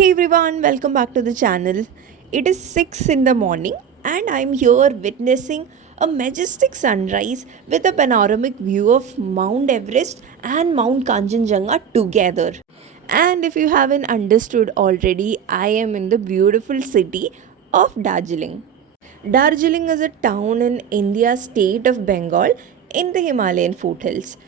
Hey everyone, welcome back to the channel. It is 6 in the morning and I'm here witnessing a majestic sunrise with a panoramic view of Mount Everest and Mount Kanchenjunga together. And if you haven't understood already, I am in the beautiful city of Darjeeling. Darjeeling is a town in India's state of Bengal in the Himalayan foothills.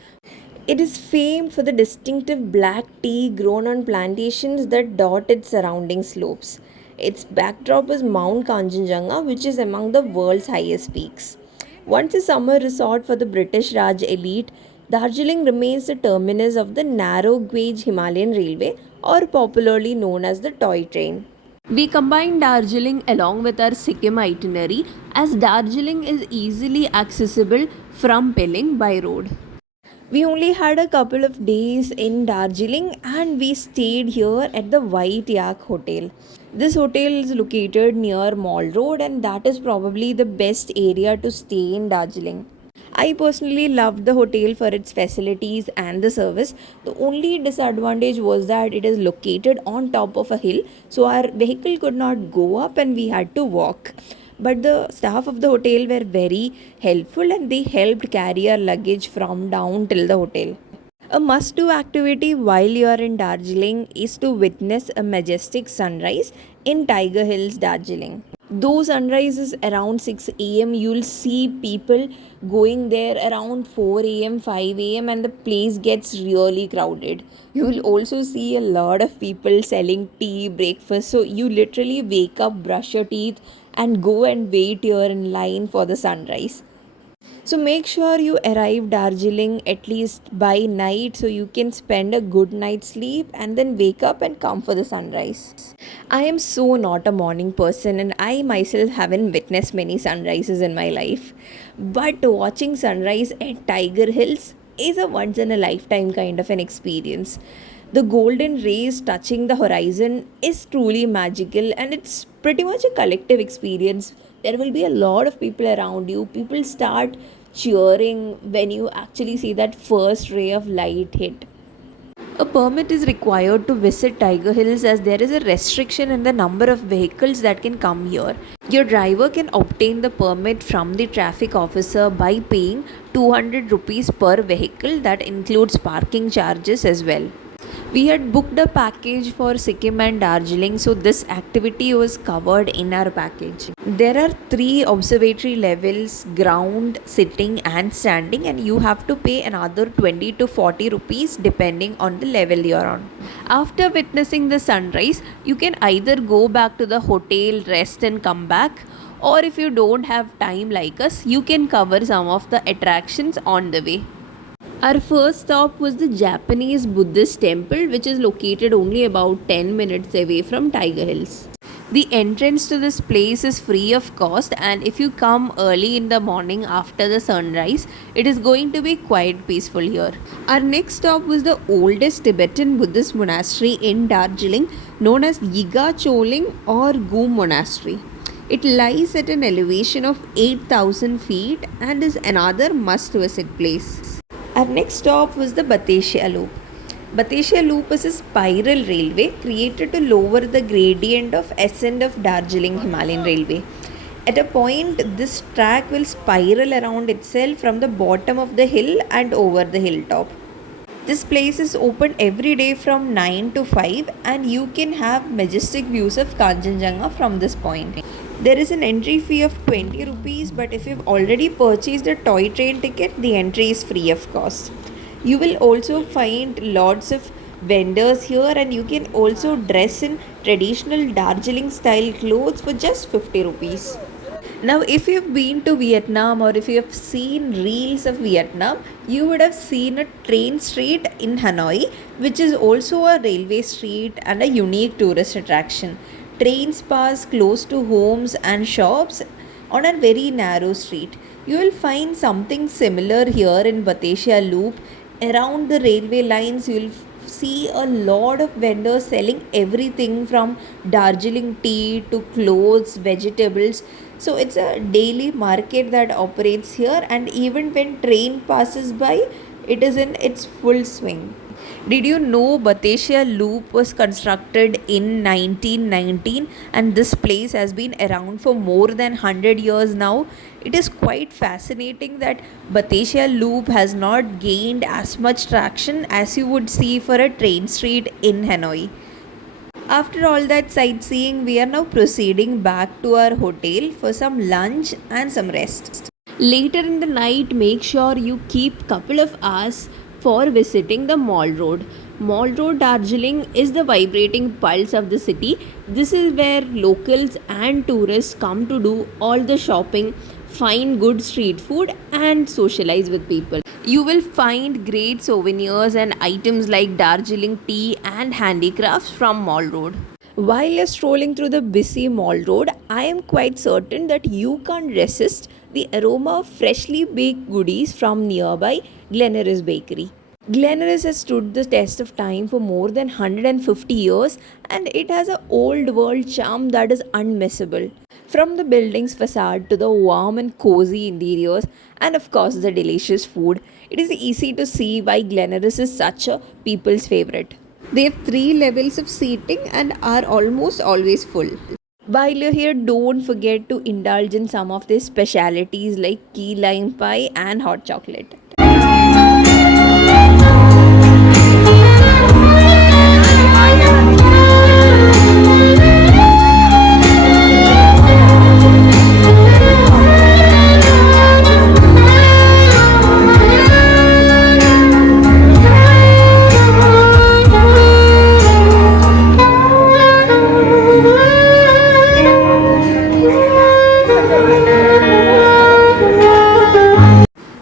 It is famed for the distinctive black tea grown on plantations that dot its surrounding slopes. Its backdrop is Mount Kanchenjunga, which is among the world's highest peaks. Once a summer resort for the British Raj elite, Darjeeling remains the terminus of the narrow gauge Himalayan Railway, or popularly known as the toy train. We combine Darjeeling along with our Sikkim itinerary as Darjeeling is easily accessible from Pelling by road. We only had a couple of days in Darjeeling and we stayed here at the White Yak Hotel. This hotel is located near Mall Road and that is probably the best area to stay in Darjeeling. I personally loved the hotel for its facilities and the service. The only disadvantage was that it is located on top of a hill, so our vehicle could not go up and we had to walk. But the staff of the hotel were very helpful and they helped carry our luggage from down till the hotel. A must do activity while you are in Darjeeling is to witness a majestic sunrise in Tiger Hills, Darjeeling. Though sunrise is around 6 a.m., you'll see people going there around 4 a.m., 5 a.m., and the place gets really crowded. You will also see a lot of people selling tea, breakfast. So you literally wake up, brush your teeth, and go and wait here in line for the sunrise. So make sure you arrive Darjeeling at least by night so you can spend a good night's sleep and then wake up and come for the sunrise. I am so not a morning person and I myself haven't witnessed many sunrises in my life. But watching sunrise at Tiger Hills is a once in a lifetime kind of an experience. The golden rays touching the horizon is truly magical and it's pretty much a collective experience. There will be a lot of people around you. People start cheering when you actually see that first ray of light hit. A permit is required to visit Tiger Hills as there is a restriction in the number of vehicles that can come here. Your driver can obtain the permit from the traffic officer by paying 200 rupees per vehicle, that includes parking charges as well. We had booked a package for Sikkim and Darjeeling, so this activity was covered in our package. There are three observatory levels: ground, sitting, and standing, and you have to pay another 20 to 40 rupees depending on the level you're on. After witnessing the sunrise, you can either go back to the hotel, rest, and come back, or if you don't have time like us, you can cover some of the attractions on the way. Our first stop was the Japanese Buddhist temple, which is located only about 10 minutes away from Tiger Hills. The entrance to this place is free of cost, and if you come early in the morning after the sunrise, it is going to be quite peaceful here. Our next stop was the oldest Tibetan Buddhist monastery in Darjeeling, known as Yiga Choling or Ghoom Monastery. It lies at an elevation of 8,000 feet and is another must visit place. Our next stop was the Bastasia Loop. Bastasia Loop is a spiral railway created to lower the gradient of ascent of Darjeeling Himalayan Railway. At a point, this track will spiral around itself from the bottom of the hill and over the hilltop. This place is open every day from 9 to 5 and you can have majestic views of Kanchenjunga from this point. There is an entry fee of 20 rupees, but if you've already purchased a toy train ticket, the entry is free of cost. You will also find lots of vendors here and you can also dress in traditional Darjeeling style clothes for just 50 rupees. Now, if you've been to Vietnam or if you have seen reels of Vietnam, you would have seen a train street in Hanoi, which is also a railway street and a unique tourist attraction. Trains pass close to homes and shops on a very narrow street. You will find something similar here in Bastasia Loop. Around the railway lines, you will see a lot of vendors selling everything from Darjeeling tea to clothes, vegetables. So it's a daily market that operates here, and even when train passes by, it is in its full swing. Did you know Bastasia Loop was constructed in 1919 and this place has been around for more than 100 years now? It is quite fascinating that Bastasia Loop has not gained as much traction as you would see for a train street in Hanoi. After all that sightseeing, we are now proceeding back to our hotel for some lunch and some rest. Later in the night, make sure you keep couple of hours for visiting the Mall Road. Mall Road, Darjeeling is the vibrating pulse of the city. This is where locals and tourists come to do all the shopping, find good street food, and socialize with people. You will find great souvenirs and items like Darjeeling tea and handicrafts from Mall Road. While you're strolling through the busy Mall Road, I am quite certain that you can't resist the aroma of freshly baked goodies from nearby Glenary's bakery. Glenary's has stood the test of time for more than 150 years and it has an old world charm that is unmissable. From the building's facade to the warm and cozy interiors, and of course the delicious food, it is easy to see why Glenary's is such a people's favorite. They have three levels of seating and are almost always full. While you're here, don't forget to indulge in some of their specialities like key lime pie and hot chocolate.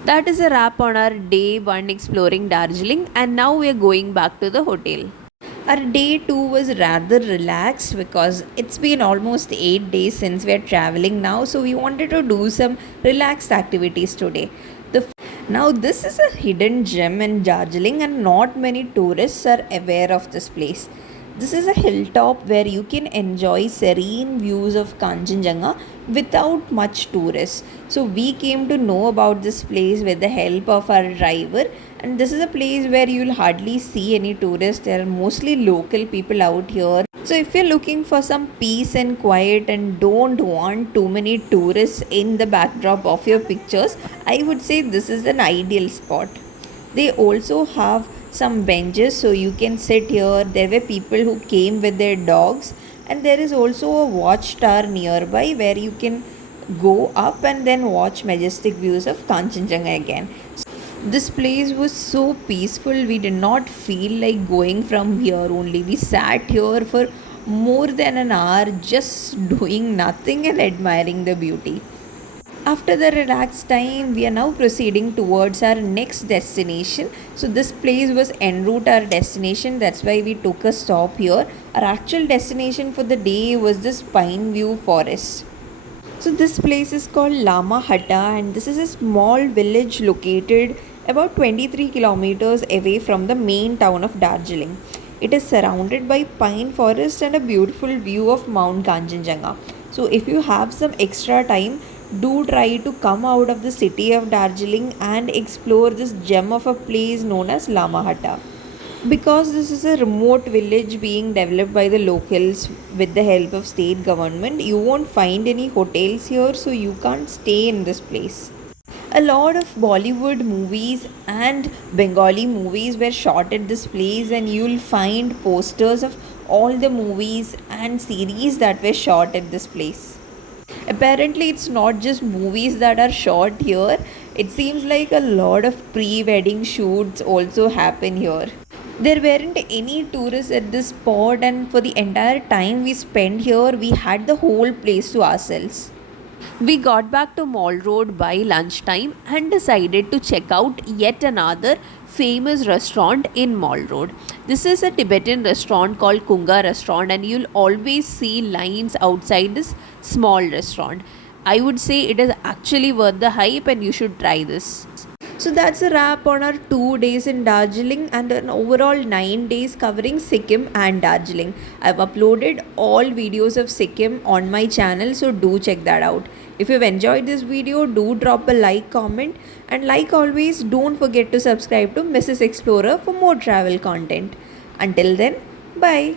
That is a wrap on our day 1 exploring Darjeeling, and now we are going back to the hotel. Our day 2 was rather relaxed because it's been almost 8 days since we are traveling now, so we wanted to do some relaxed activities today. Now, this is a hidden gem in Darjeeling, and not many tourists are aware of this place. This is a hilltop where you can enjoy serene views of Kanchenjunga without much tourists. So we came to know about this place with the help of our driver, and this is a place where you'll hardly see any tourists. There are mostly local people out here. So if you're looking for some peace and quiet and don't want too many tourists in the backdrop of your pictures, I would say this is an ideal spot. They also have some benches so you can sit here. There were people who came with their dogs, and there is also a watchtower nearby where you can go up and then watch majestic views of Kanchenjunga again. This place was so peaceful, we did not feel like going from here only. We sat here for more than an hour just doing nothing and admiring the beauty. After the relaxed time, we are now proceeding towards our next destination. So this place was en route our destination. That's why we took a stop here. Our actual destination for the day was this Pine View Forest. So this place is called Lama Hatta, and this is a small village located about 23 kilometers away from the main town of Darjeeling. It is surrounded by pine forest and a beautiful view of Mount Kanchenjunga. So if you have some extra time, do try to come out of the city of Darjeeling and explore this gem of a place known as Lama Hatta. Because this is a remote village being developed by the locals with the help of state government, you won't find any hotels here, so you can't stay in this place. A lot of Bollywood movies and Bengali movies were shot at this place, and you'll find posters of all the movies and series that were shot at this place. Apparently, it's not just movies that are shot here, it seems like a lot of pre wedding shoots also happen here. There weren't any tourists at this spot, and for the entire time we spent here, we had the whole place to ourselves. We got back to Mall Road by lunchtime and decided to check out yet another famous restaurant in Mall Road. This is a Tibetan restaurant called Kunga Restaurant, and you'll always see lines outside this small restaurant. I would say it is actually worth the hype and you should try this. So that's a wrap on our 2 days in Darjeeling and an overall 9 days covering Sikkim and Darjeeling. I've uploaded all videos of Sikkim on my channel, so do check that out. If you've enjoyed this video, do drop a like, comment, and like always, don't forget to subscribe to Mrs. Explorer for more travel content. Until then, bye.